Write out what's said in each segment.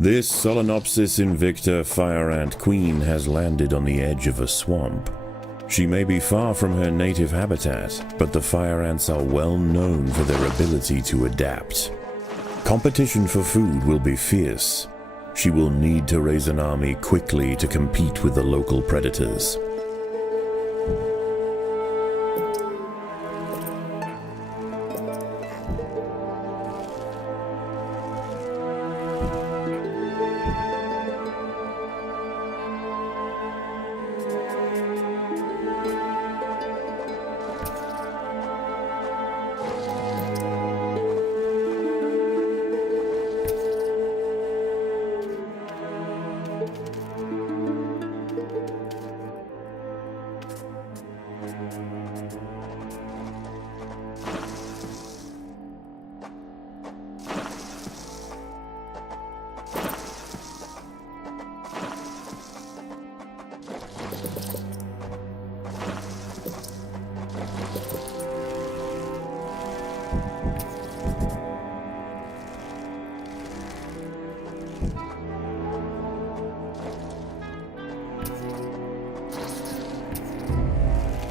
This Solenopsis invicta fire ant queen has landed on the edge of a swamp. She may be far from her native habitat, but the fire ants are well known for their ability to adapt. Competition for food will be fierce. She will need to raise an army quickly to compete with the local predators.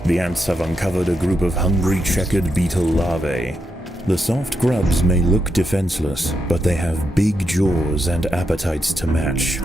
The ants have uncovered a group of hungry checkered beetle larvae. The soft grubs may look defenseless, but they have big jaws and appetites to match.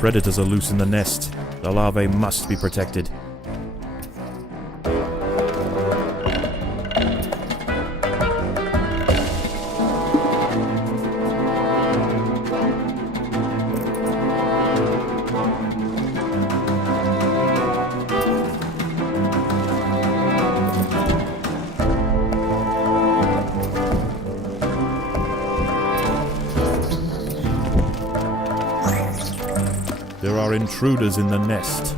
Predators are loose in the nest. The larvae must be protected. There are intruders in the nest.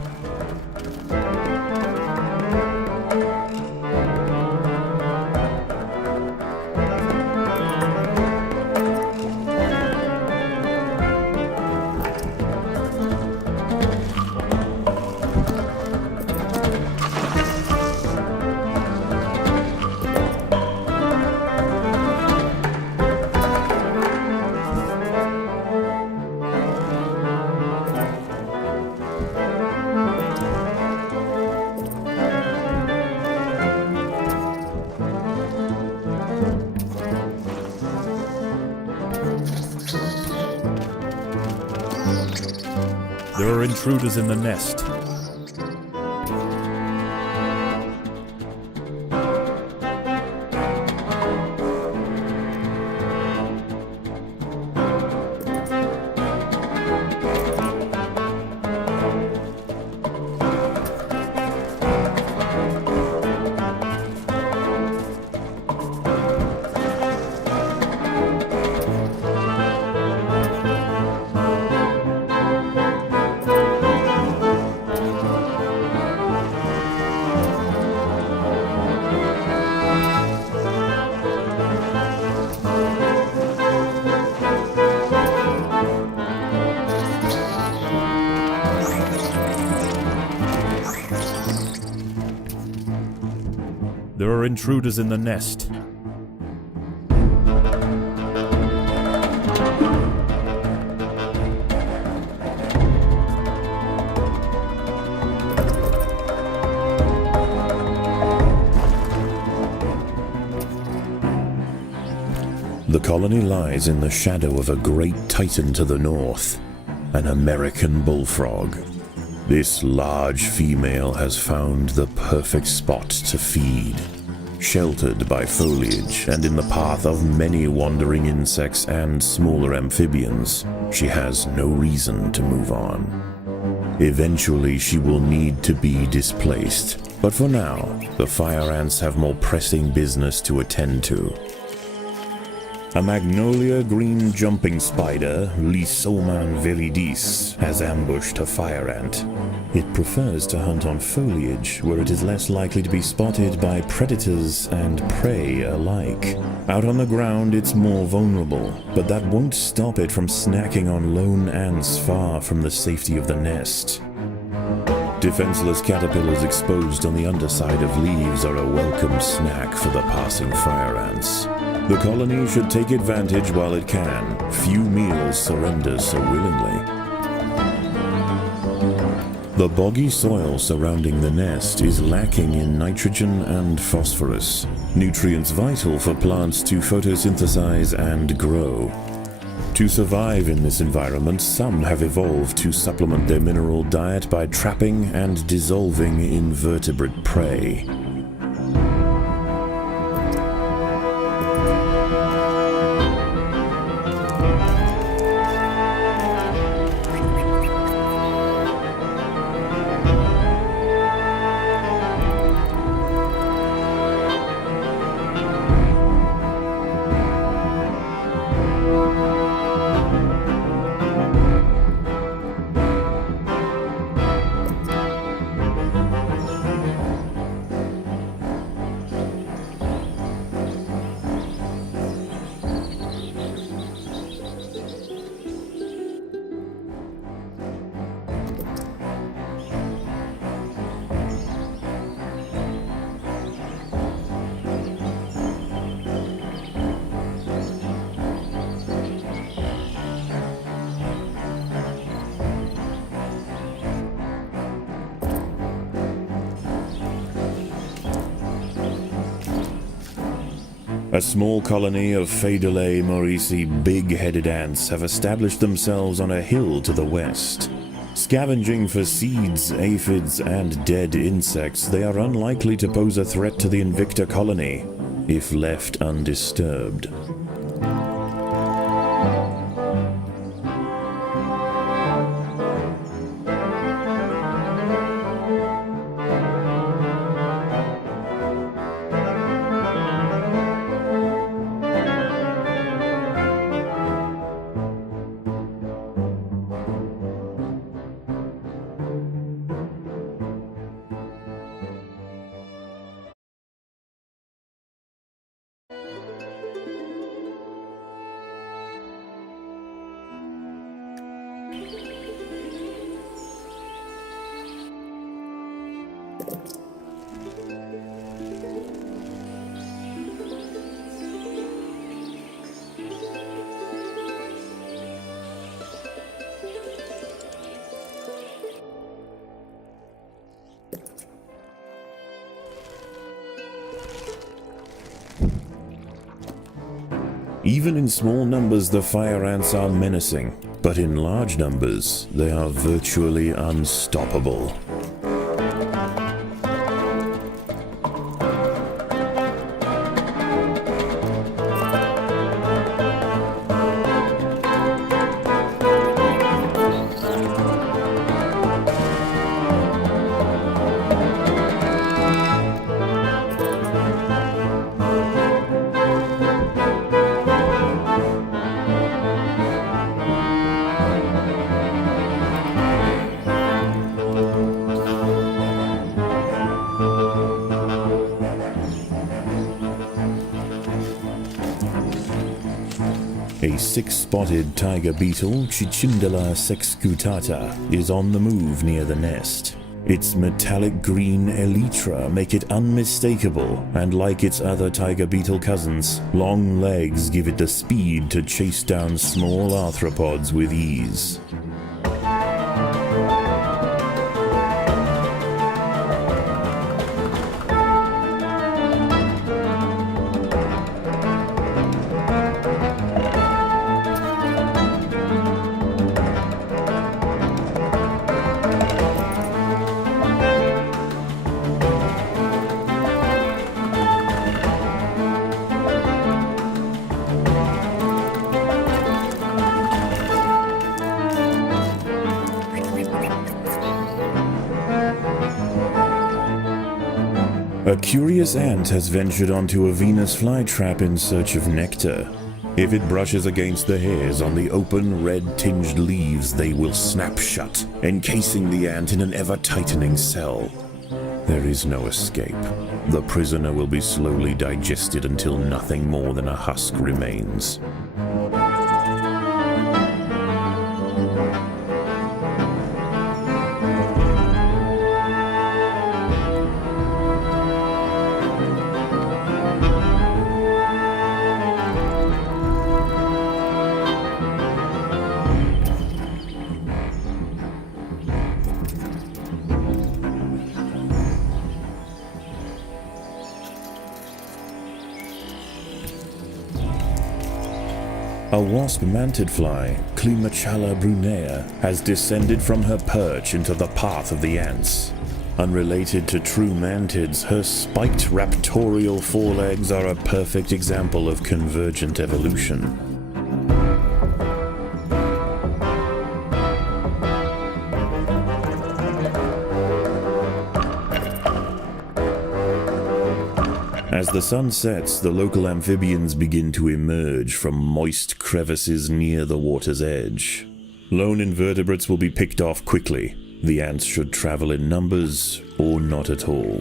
There are intruders in the nest. There are intruders in the nest. The colony lies in the shadow of a great titan to the north, an American bullfrog. This large female has found the perfect spot to feed. Sheltered by foliage and in the path of many wandering insects and smaller amphibians, she has no reason to move on. Eventually she will need to be displaced, but for now, the fire ants have more pressing business to attend to. A magnolia green jumping spider, Lysoman viridis, has ambushed a fire ant. It prefers to hunt on foliage, where it is less likely to be spotted by predators and prey alike. Out on the ground, it's more vulnerable, but that won't stop it from snacking on lone ants far from the safety of the nest. Defenseless caterpillars exposed on the underside of leaves are a welcome snack for the passing fire ants. The colony should take advantage while it can. Few meals surrender so willingly. The boggy soil surrounding the nest is lacking in nitrogen and phosphorus, nutrients vital for plants to photosynthesize and grow. To survive in this environment, some have evolved to supplement their mineral diet by trapping and dissolving invertebrate prey. A small colony of Phaedulae maurici big-headed ants have established themselves on a hill to the west. Scavenging for seeds, aphids, and dead insects, they are unlikely to pose a threat to the Invicta colony, if left undisturbed. Even in small numbers, the fire ants are menacing, but in large numbers, they are virtually unstoppable. A six-spotted tiger beetle, Cicindela sexcutata, is on the move near the nest. Its metallic green elytra make it unmistakable, and like its other tiger beetle cousins, long legs give it the speed to chase down small arthropods with ease. A curious ant has ventured onto a Venus flytrap in search of nectar. If it brushes against the hairs on the open, red-tinged leaves, they will snap shut, encasing the ant in an ever-tightening cell. There is no escape. The prisoner will be slowly digested until nothing more than a husk remains. A wasp-manted fly, Climachala brunea, has descended from her perch into the path of the ants. Unrelated to true mantids, her spiked raptorial forelegs are a perfect example of convergent evolution. As the sun sets, the local amphibians begin to emerge from moist crevices near the water's edge. Lone invertebrates will be picked off quickly. The ants should travel in numbers or not at all.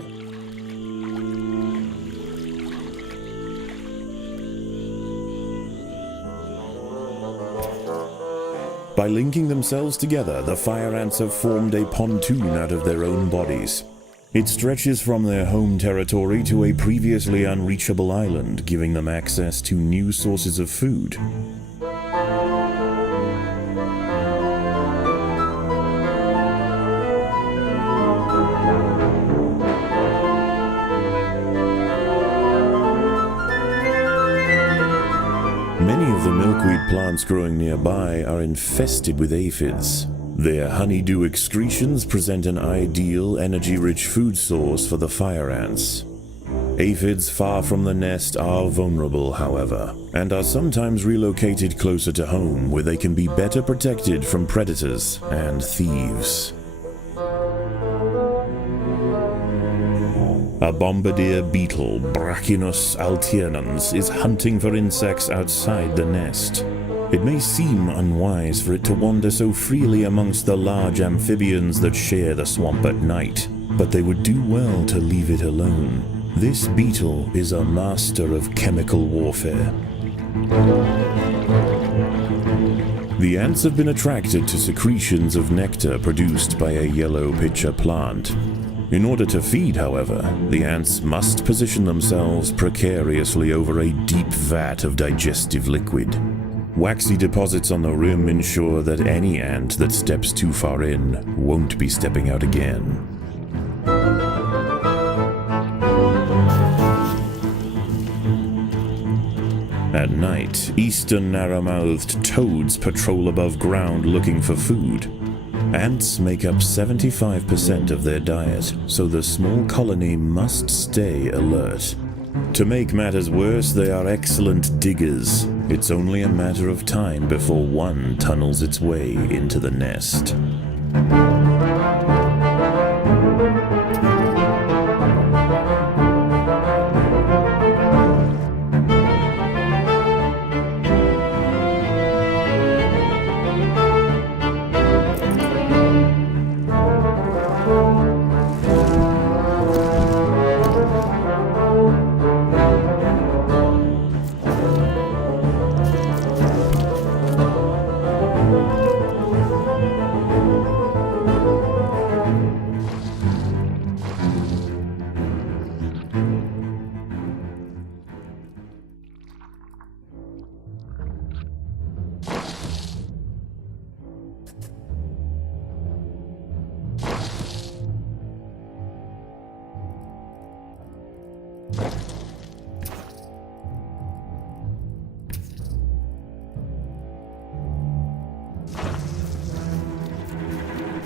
By linking themselves together, the fire ants have formed a pontoon out of their own bodies. It stretches from their home territory to a previously unreachable island, giving them access to new sources of food. Many of the milkweed plants growing nearby are infested with aphids. Their honeydew excretions present an ideal, energy-rich food source for the fire ants. Aphids far from the nest are vulnerable, however, and are sometimes relocated closer to home, where they can be better protected from predators and thieves. A bombardier beetle, Brachinus alternans, is hunting for insects outside the nest. It may seem unwise for it to wander so freely amongst the large amphibians that share the swamp at night, but they would do well to leave it alone. This beetle is a master of chemical warfare. The ants have been attracted to secretions of nectar produced by a yellow pitcher plant. In order to feed, however, the ants must position themselves precariously over a deep vat of digestive liquid. Waxy deposits on the rim ensure that any ant that steps too far in won't be stepping out again. At night, eastern narrow-mouthed toads patrol above ground looking for food. Ants make up 75% of their diet, so the small colony must stay alert. To make matters worse, they are excellent diggers. It's only a matter of time before one tunnels its way into the nest.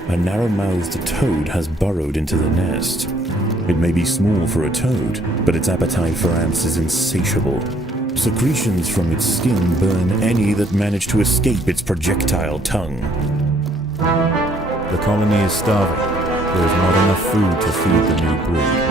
A narrow-mouthed toad has burrowed into the nest. It may be small for a toad, but its appetite for ants is insatiable. Secretions from its skin burn any that manage to escape its projectile tongue. The colony is starving. There is not enough food to feed the new breed.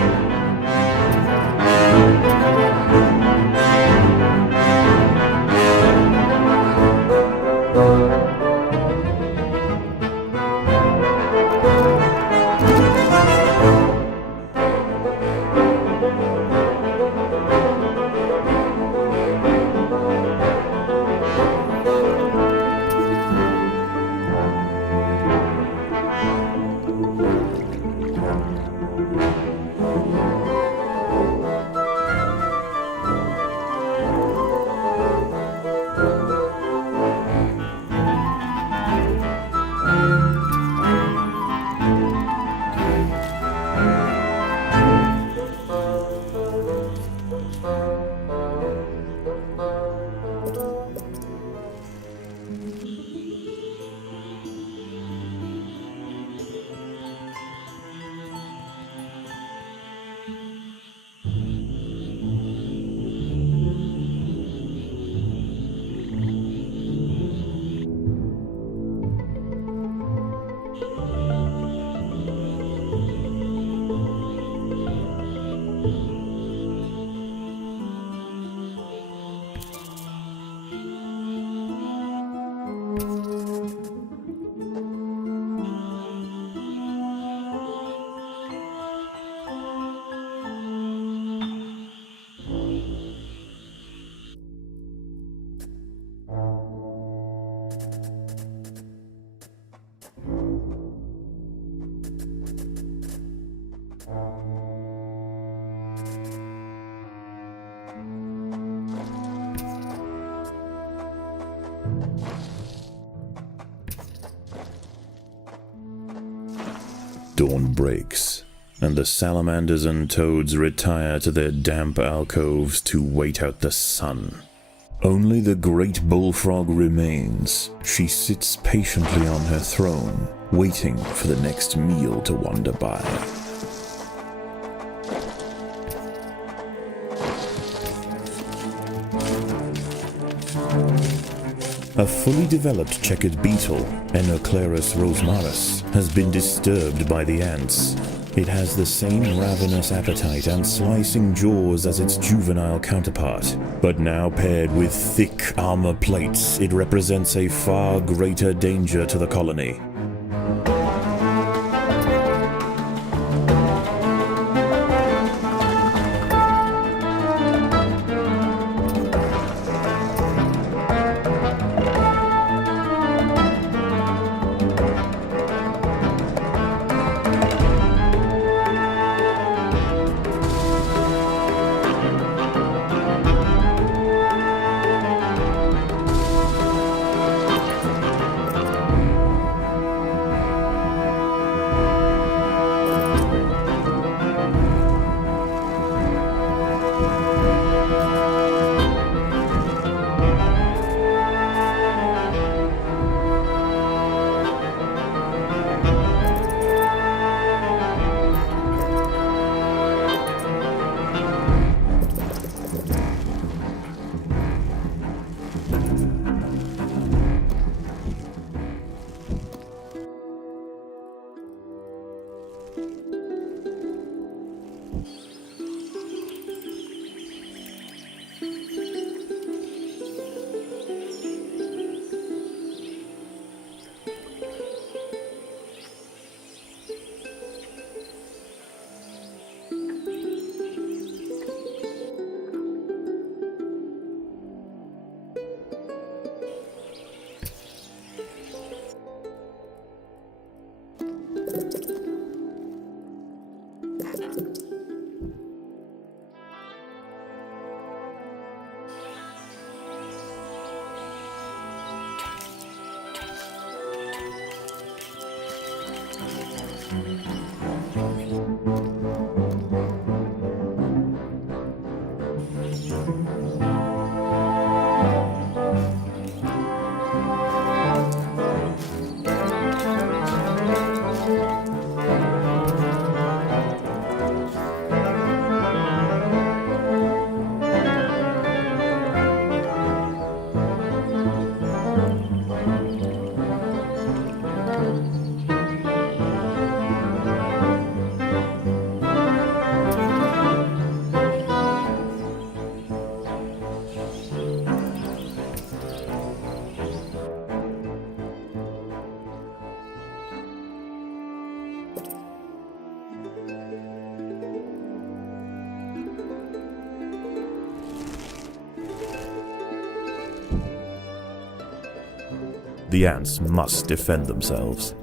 Dawn breaks, and the salamanders and toads retire to their damp alcoves to wait out the sun. Only the great bullfrog remains. She sits patiently on her throne, waiting for the next meal to wander by. A fully developed checkered beetle, Enoclerus rosmarus, has been disturbed by the ants. It has the same ravenous appetite and slicing jaws as its juvenile counterpart, but now paired with thick armor plates, it represents a far greater danger to the colony. The ants must defend themselves.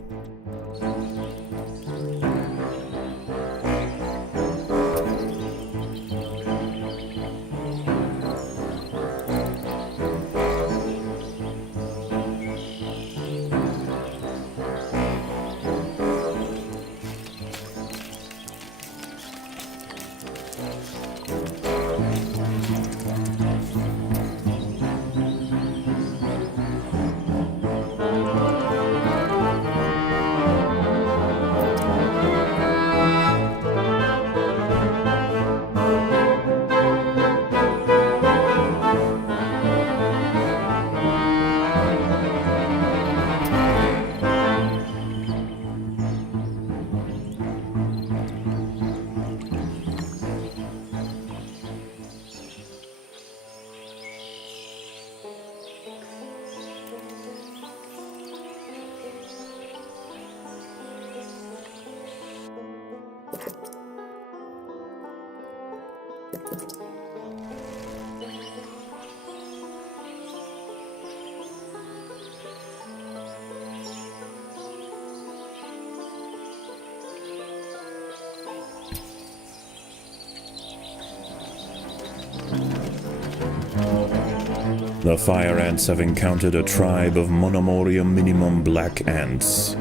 The fire ants have encountered a tribe of Monomorium minimum black ants.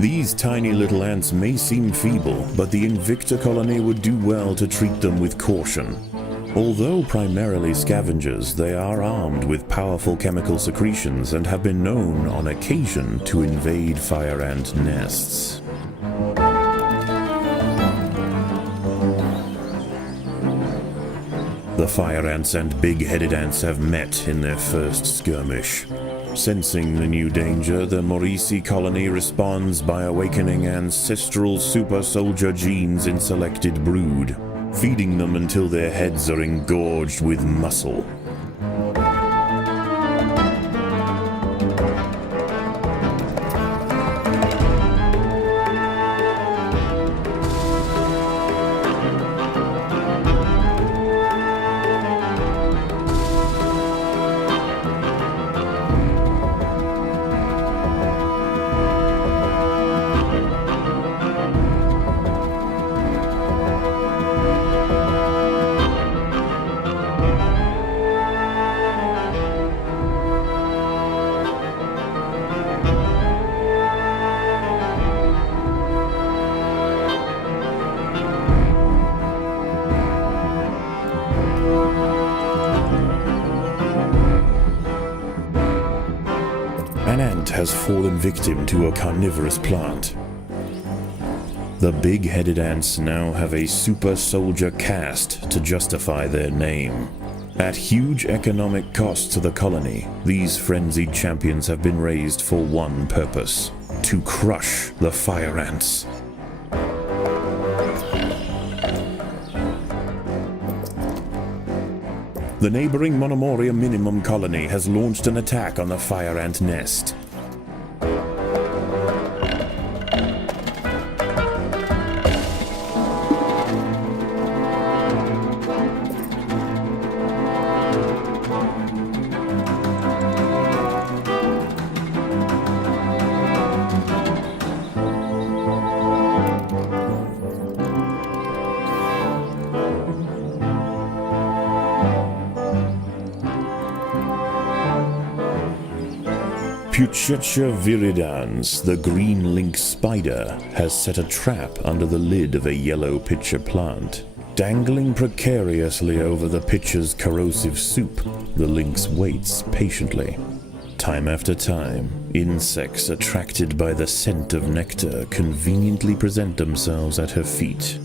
These tiny little ants may seem feeble, but the Invicta colony would do well to treat them with caution. Although primarily scavengers, they are armed with powerful chemical secretions and have been known on occasion to invade fire ant nests. The fire ants and big-headed ants have met in their first skirmish. Sensing the new danger, the Morisi colony responds by awakening ancestral super soldier genes in selected brood, feeding them until their heads are engorged with muscle. An ant has fallen victim to a carnivorous plant. The big-headed ants now have a super soldier caste to justify their name. At huge economic cost to the colony, these frenzied champions have been raised for one purpose: to crush the fire ants. The neighboring Monomoria Minimum colony has launched an attack on the fire ant nest. Puccetia viridans, the green lynx spider, has set a trap under the lid of a yellow pitcher plant. Dangling precariously over the pitcher's corrosive soup, the lynx waits patiently. Time after time, insects attracted by the scent of nectar conveniently present themselves at her feet.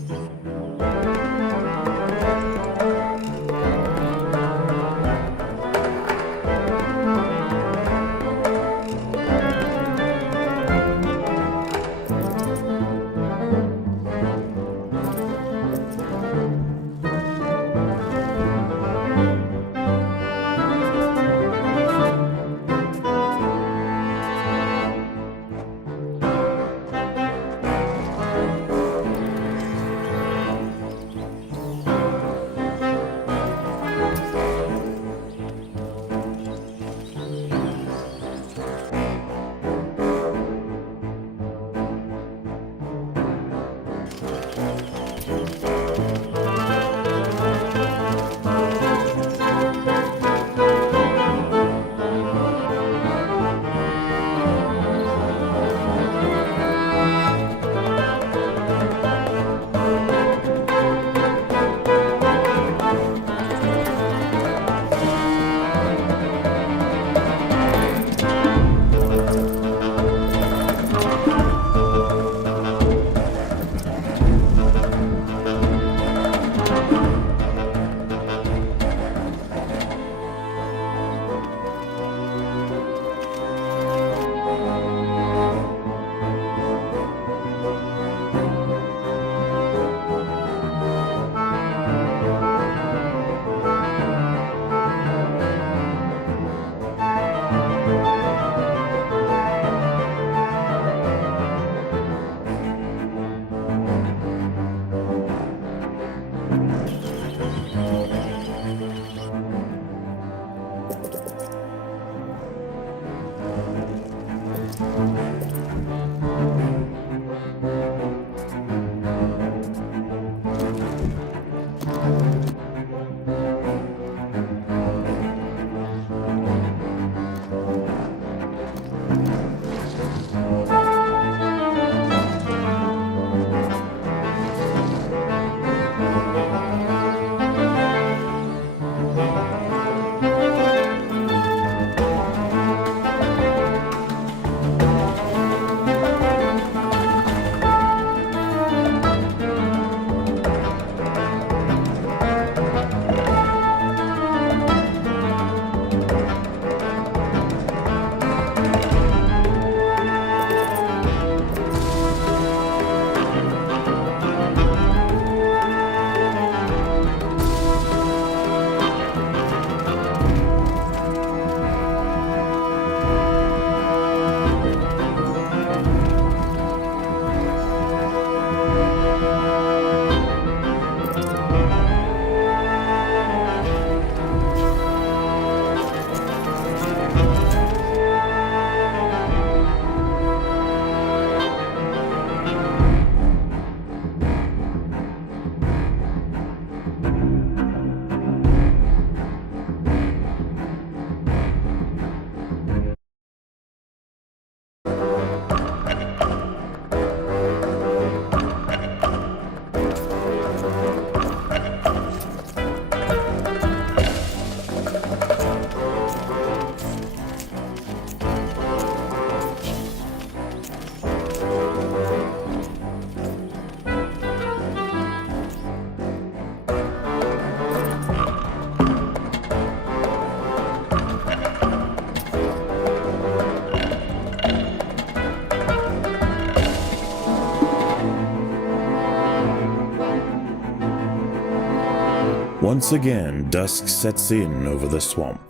Once again, dusk sets in over the swamp.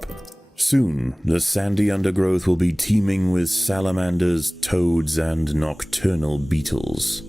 Soon, the sandy undergrowth will be teeming with salamanders, toads, and nocturnal beetles.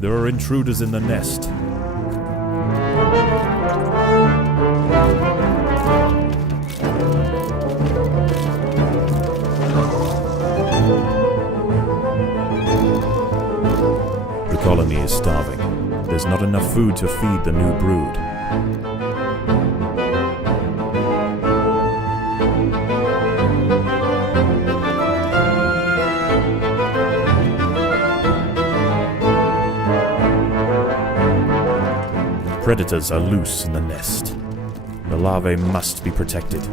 There are intruders in the nest. The colony is starving. There's not enough food to feed the new brood. Predators are loose in the nest. The larvae must be protected.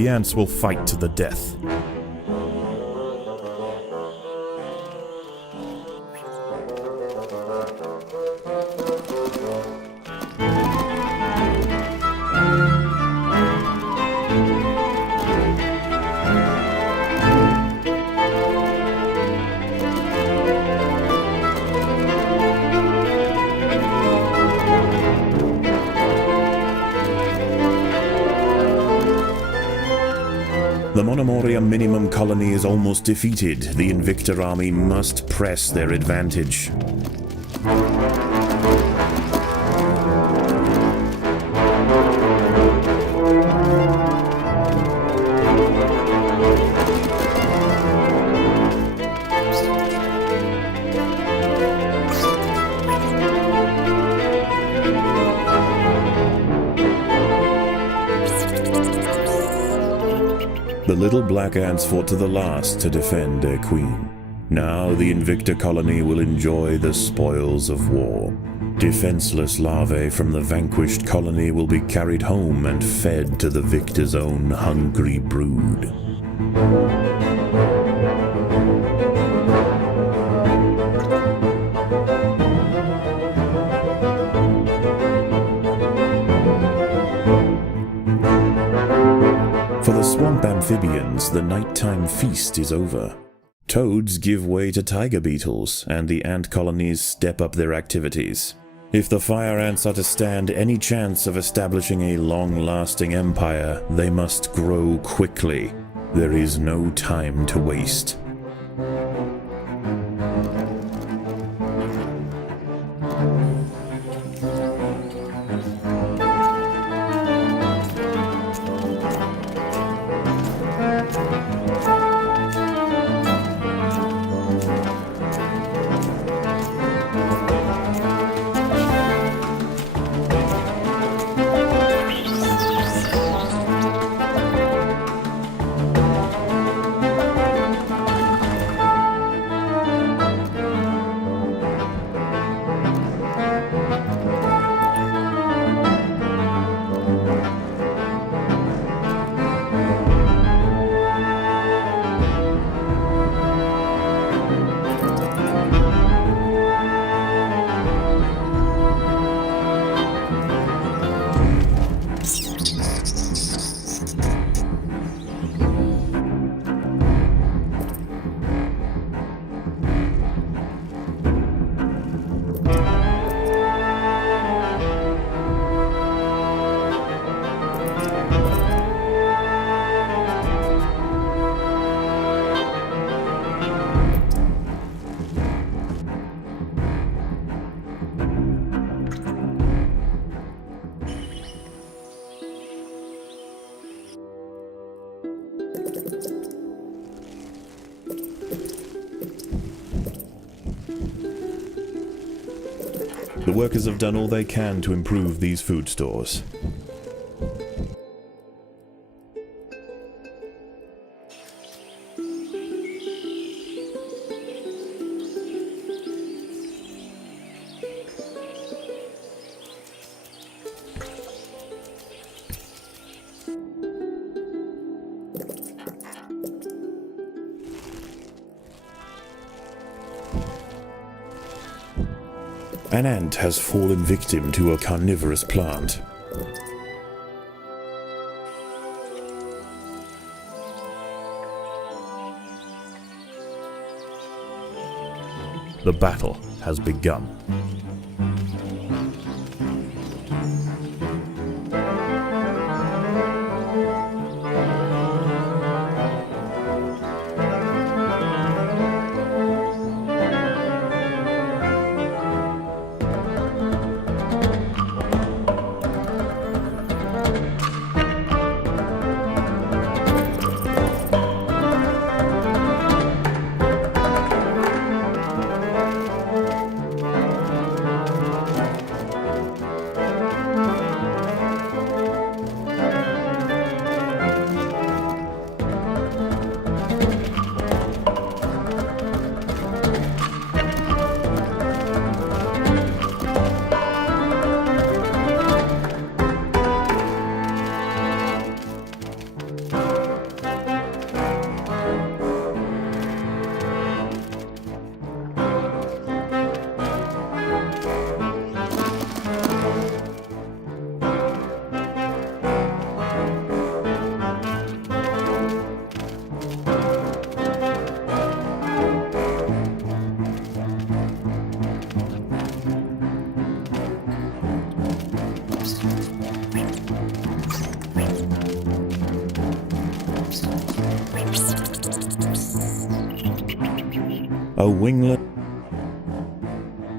The ants will fight to the death. The Monomoria Minimum colony is almost defeated. The Invictor army must press their advantage. The little black ants fought to the last to defend their queen. Now the Invicta colony will enjoy the spoils of war. Defenseless larvae from the vanquished colony will be carried home and fed to the victor's own hungry brood. For the swamp amphibians, the nighttime feast is over. Toads give way to tiger beetles, and the ant colonies step up their activities. If the fire ants are to stand any chance of establishing a long-lasting empire, they must grow quickly. There is no time to waste. The workers have done all they can to improve these food stores. An ant has fallen victim to a carnivorous plant. The battle has begun.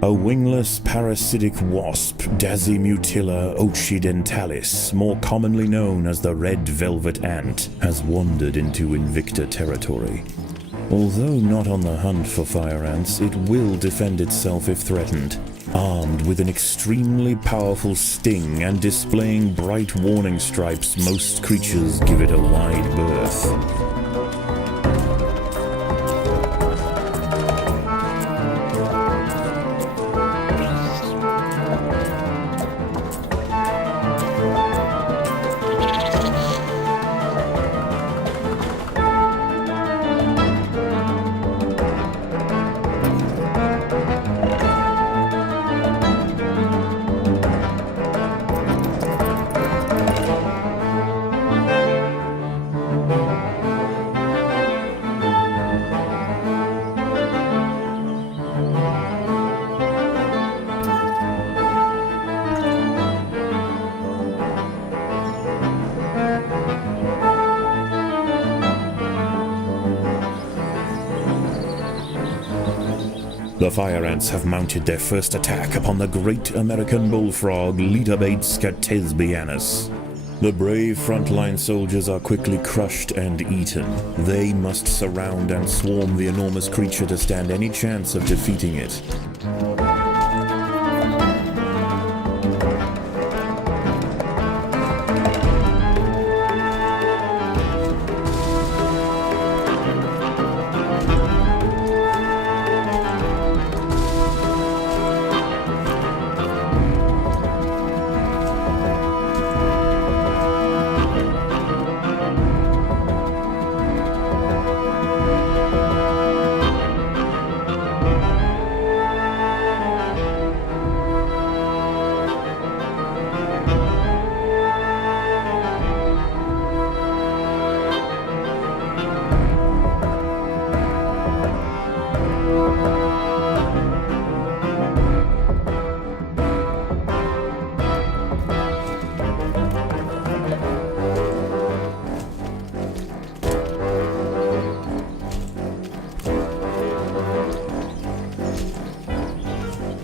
A wingless parasitic wasp, Dasimutilla occidentalis, more commonly known as the red velvet ant, has wandered into Invicta territory. Although not on the hunt for fire ants, it will defend itself if threatened. Armed with an extremely powerful sting and displaying bright warning stripes, most creatures give it a wide berth. The fire ants have mounted their first attack upon the great American bullfrog, Litabates scatesbianus. The brave frontline soldiers are quickly crushed and eaten. They must surround and swarm the enormous creature to stand any chance of defeating it.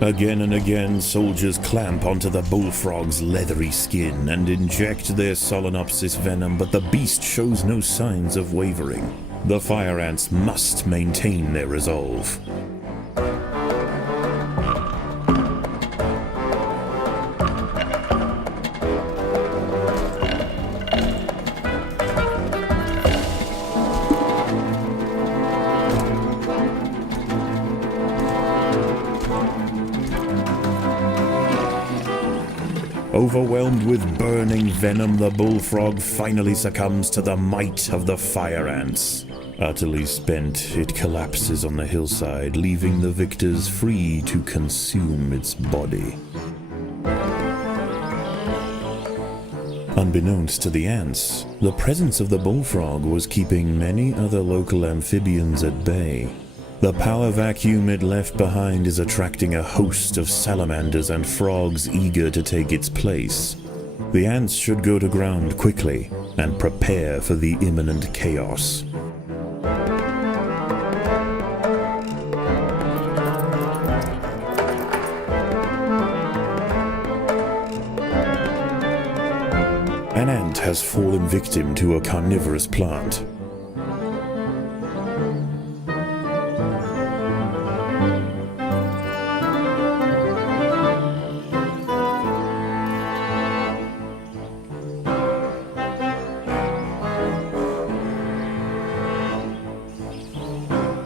Again and again, soldiers clamp onto the bullfrog's leathery skin and inject their Solenopsis venom, but the beast shows no signs of wavering. The fire ants must maintain their resolve. Overwhelmed with burning venom, the bullfrog finally succumbs to the might of the fire ants. Utterly spent, it collapses on the hillside, leaving the victors free to consume its body. Unbeknownst to the ants, the presence of the bullfrog was keeping many other local amphibians at bay. The power vacuum it left behind is attracting a host of salamanders and frogs eager to take its place. The ants should go to ground quickly and prepare for the imminent chaos. An ant has fallen victim to a carnivorous plant.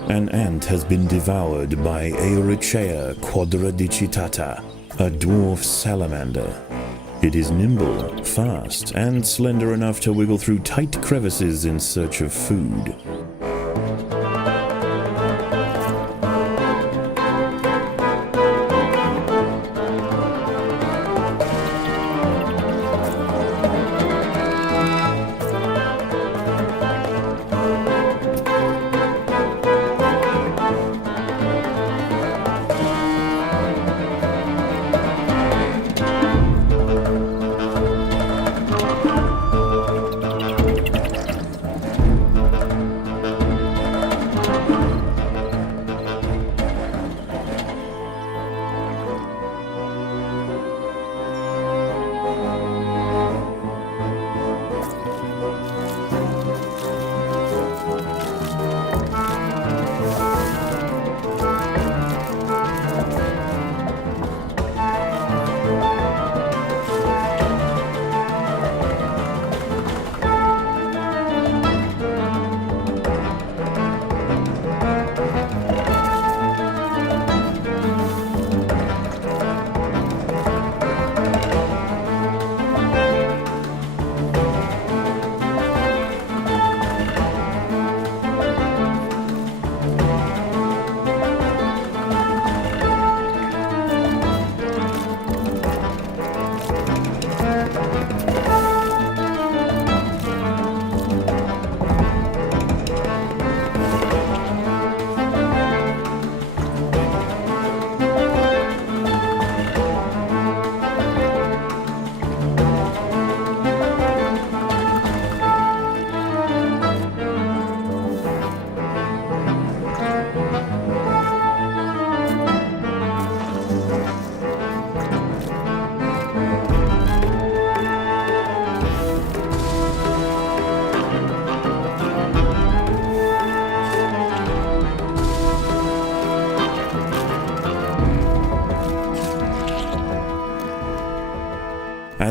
An ant has been devoured by Aeorichea quadradicitata, a dwarf salamander. It is nimble, fast, and slender enough to wiggle through tight crevices in search of food.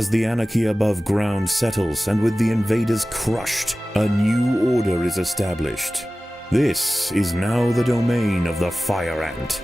As the anarchy above ground settles and with the invaders crushed, a new order is established. This is now the domain of the fire ant.